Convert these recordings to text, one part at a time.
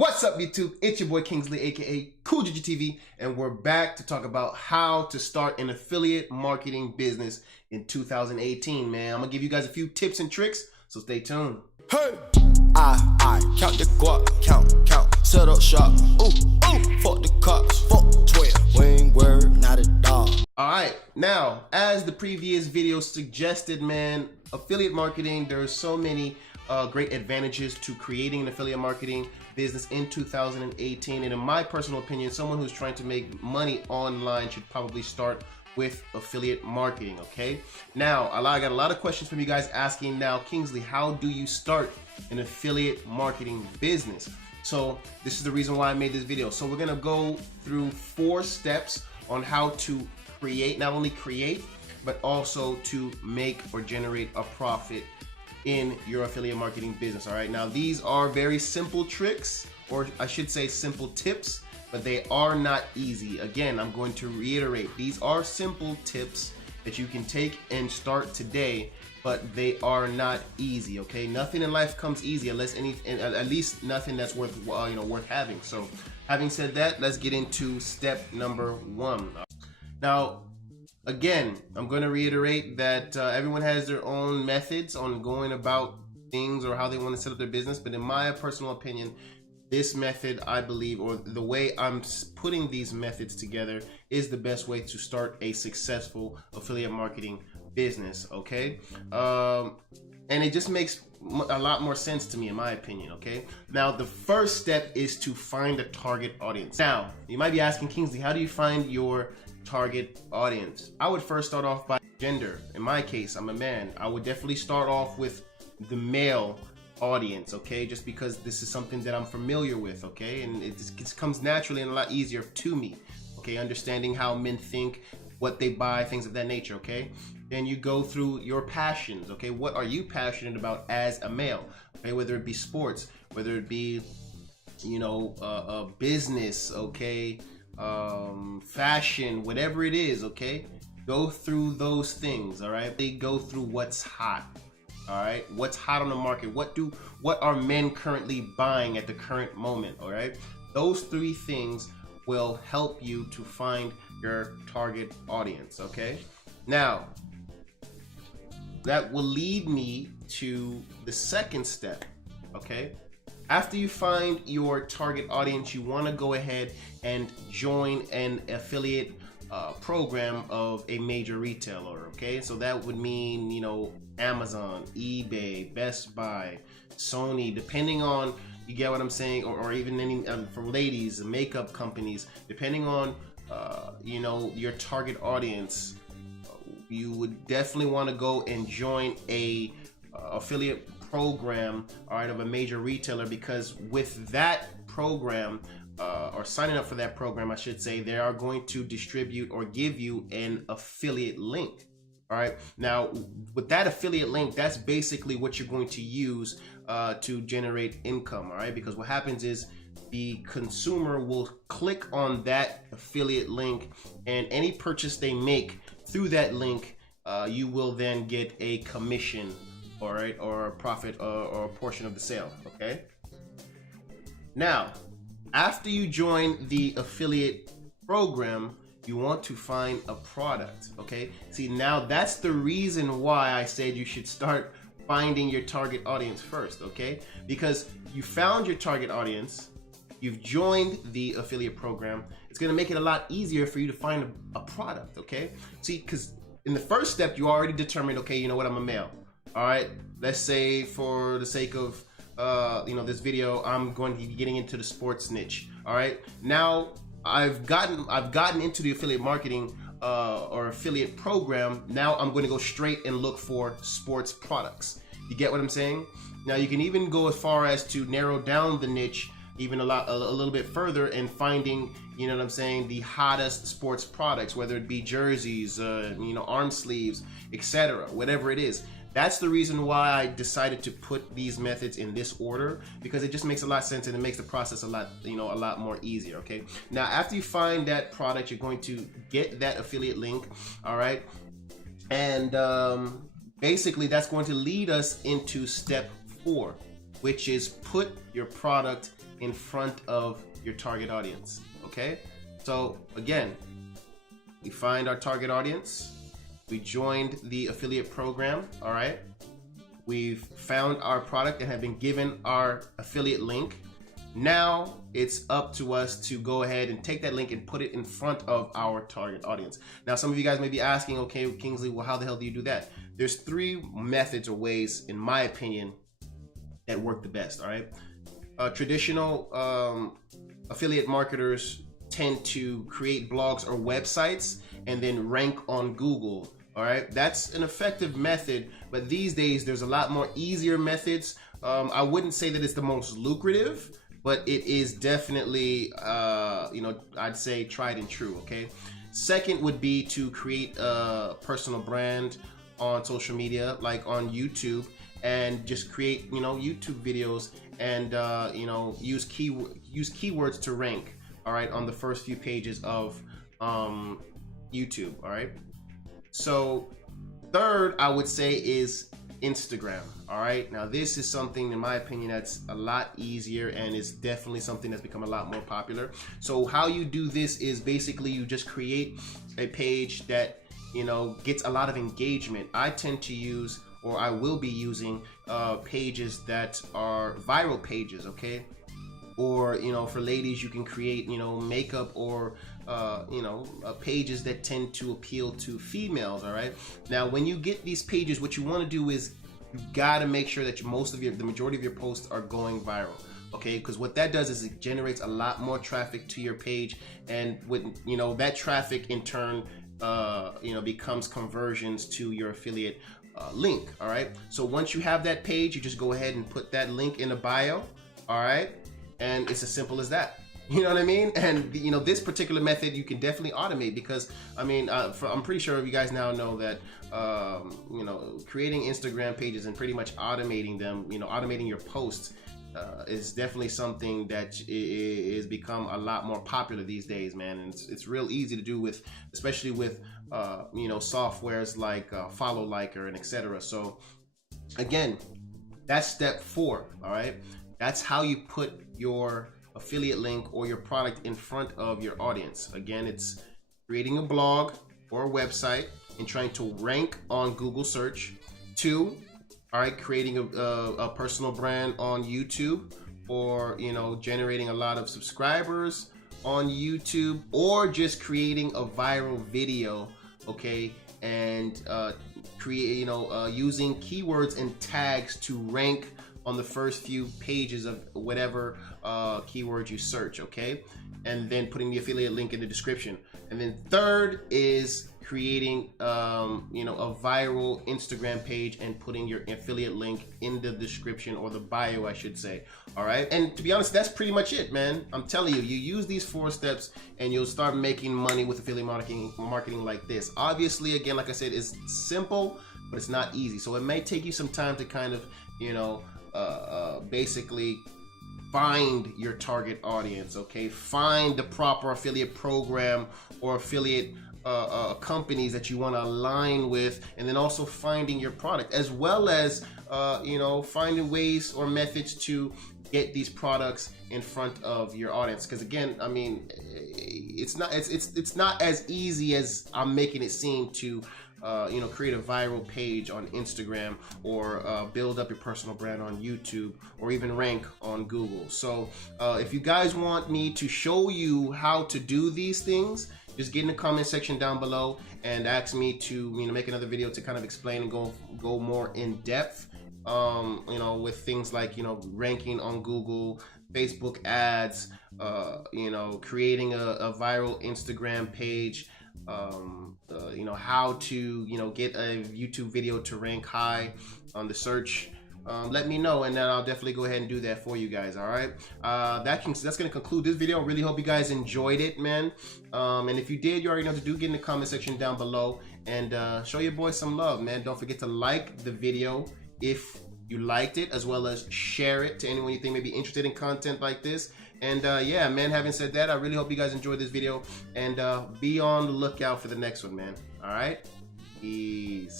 What's up, YouTube? It's your boy Kingsley, aka Cool Juju TV, and we're back to talk about how to start an affiliate marketing business in 2018. Man, I'm gonna give you guys a few tips and tricks, so stay tuned. Hey, I count the guap, count, set up shop. Ooh, fuck the cops, fuck 12. We ain't word, not a dog. All right, now as the previous video suggested, man, affiliate marketing. There's so many great advantages to creating an affiliate marketing business in 2018, and in my personal opinion, someone who's trying to make money online should probably start with affiliate marketing. Okay, now I got a lot of questions from you guys asking, now Kingsley, how do you start an affiliate marketing business? So this is the reason why I made this video. So we're gonna go through 4 steps on how to create, not only create, but also to make or generate a profit in your affiliate marketing business. All right, now these are very simple tricks, or I should say simple tips, but they are not easy. Again, I'm going to reiterate, these are simple tips that you can take and start today, but they are not easy. Okay, nothing in life comes easy, unless at least nothing that's worth worth having. So having said that, let's get into step number 1. Now again, I'm going to reiterate that everyone has their own methods on going about things or how they want to set up their business, but in my personal opinion, this method, I believe, or the way I'm putting these methods together, is the best way to start a successful affiliate marketing business. Okay, and it just makes a lot more sense to me, in my opinion. Okay, now the first step is to find a target audience. Now you might be asking, Kingsley, how do you find your target audience? I would first start off by gender. In my case, I'm a man. I would definitely start off with the male audience, okay, just because this is something that I'm familiar with, okay, and it just comes naturally and a lot easier to me, okay, understanding how men think, what they buy, things of that nature. Okay, then you go through your passions. Okay, what are you passionate about as a male? Okay, whether it be sports, whether it be a business, okay, fashion, whatever it is. Okay, go through those things. All right, they go through what's hot. All right, what's hot on the market, what are men currently buying at the current moment. All right, those 3 things will help you to find your target audience. Okay, now that will lead me to the second step. Okay, after you find your target audience, you want to go ahead and join an affiliate program of a major retailer. Okay, so that would mean Amazon, eBay, Best Buy, Sony, depending on, you get what I'm saying, or even any for ladies, makeup companies, depending on your target audience. You would definitely want to go and join a affiliate program, all right, of a major retailer, because with that program, or signing up for that program, I should say, they are going to distribute or give you an affiliate link. All right, now with that affiliate link, that's basically what you're going to use to generate income. All right, because what happens is the consumer will click on that affiliate link, and any purchase they make through that link, you will then get a commission, all right, or a profit, or a portion of the sale. Okay, now after you join the affiliate program, you want to find a product. Okay, see, now that's the reason why I said you should start finding your target audience first. Okay, because you found your target audience, you've joined the affiliate program, it's going to make it a lot easier for you to find a product. Okay, see, because in the first step, you already determined, okay, you know what, I'm a male. All right, let's say for the sake of this video, I'm going to be getting into the sports niche. All right, now I've gotten into the affiliate marketing or affiliate program. Now I'm going to go straight and look for sports products. You get what I'm saying? Now you can even go as far as to narrow down the niche even a little bit further, and finding, the hottest sports products, whether it be jerseys, arm sleeves, etc., whatever it is. That's the reason why I decided to put these methods in this order, because it just makes a lot of sense, and it makes the process a lot more easier. Okay, now after you find that product, you're going to get that affiliate link. All right, and basically that's going to lead us into step 4, which is put your product in front of your target audience. Okay, so again, we find our target audience, we joined the affiliate program. All right, we've found our product and have been given our affiliate link. Now it's up to us to go ahead and take that link and put it in front of our target audience. Now, some of you guys may be asking, okay, Kingsley, well, how the hell do you do that? There's 3 methods or ways, in my opinion, that work the best. All right, traditional affiliate marketers tend to create blogs or websites and then rank on Google. All right, that's an effective method, but these days there's a lot more easier methods. I wouldn't say that it's the most lucrative, but it is definitely, I'd say tried and true. Okay. Second would be to create a personal brand on social media, like on YouTube, and just create, YouTube videos and, use keywords to rank. All right, on the first few pages of YouTube. All right. So third, I would say, is Instagram. All right, now this is something, in my opinion, that's a lot easier, and it's definitely something that's become a lot more popular. So how you do this is basically you just create a page that gets a lot of engagement. I tend to use, or I will be using, pages that are viral pages. Okay, or for ladies, you can create makeup or pages that tend to appeal to females. All right, now when you get these pages, what you want to do is you got to make sure that the majority of your posts are going viral. Okay, because what that does is it generates a lot more traffic to your page, and with that traffic in turn becomes conversions to your affiliate link. All right, so once you have that page, you just go ahead and put that link in the bio. All right, and it's as simple as that. You know what I mean? And this particular method you can definitely automate, because I'm pretty sure you guys now know that creating Instagram pages and pretty much automating them, automating your posts, is definitely something that is become a lot more popular these days, man. And it's real easy to do, especially with softwares like Follow Liker and etc. So again, that's step 4. All right, that's how you put your affiliate link or your product in front of your audience. Again, it's creating a blog or a website and trying to rank on Google search. 2, all right, creating a personal brand on YouTube, or generating a lot of subscribers on YouTube, or just creating a viral video. Okay, and create using keywords and tags to rank on the first few pages of whatever keyword you search. Okay, and then putting the affiliate link in the description. And then third is creating a viral Instagram page and putting your affiliate link in the description, or the bio, I should say. All right, and to be honest, that's pretty much it, man. I'm telling you, you use these 4 steps and you'll start making money with affiliate marketing like this. Obviously, again, like I said, it's simple, but it's not easy. So it may take you some time to kind of basically find your target audience. Okay, find the proper affiliate program or affiliate companies that you want to align with, and then also finding your product, as well as finding ways or methods to get these products in front of your audience. Because again, it's not as easy as I'm making it seem to create a viral page on Instagram, or build up your personal brand on YouTube, or even rank on Google. So if you guys want me to show you how to do these things, just get in the comment section down below and ask me to make another video to kind of explain and go more in depth with things like ranking on Google, Facebook ads, creating a viral Instagram page, how to get a YouTube video to rank high on the search. Let me know, and then I'll definitely go ahead and do that for you guys. All right, that's gonna conclude this video. I really hope you guys enjoyed it, man. And if you did, you already know what to do. Get in the comment section down below and show your boy some love, man. Don't forget to like the video if you liked it, as well as share it to anyone you think may be interested in content like this. And yeah, man, having said that, I really hope you guys enjoyed this video, and be on the lookout for the next one, man. All right, peace.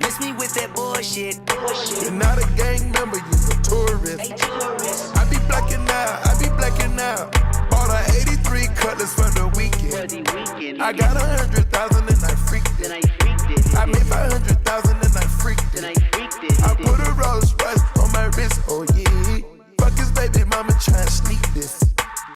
Miss me with that bullshit. You're not a gang member, you're a tourist. be blacking out, I be blacking out. Bought a 83 Cutlass for the weekend. I got 100,000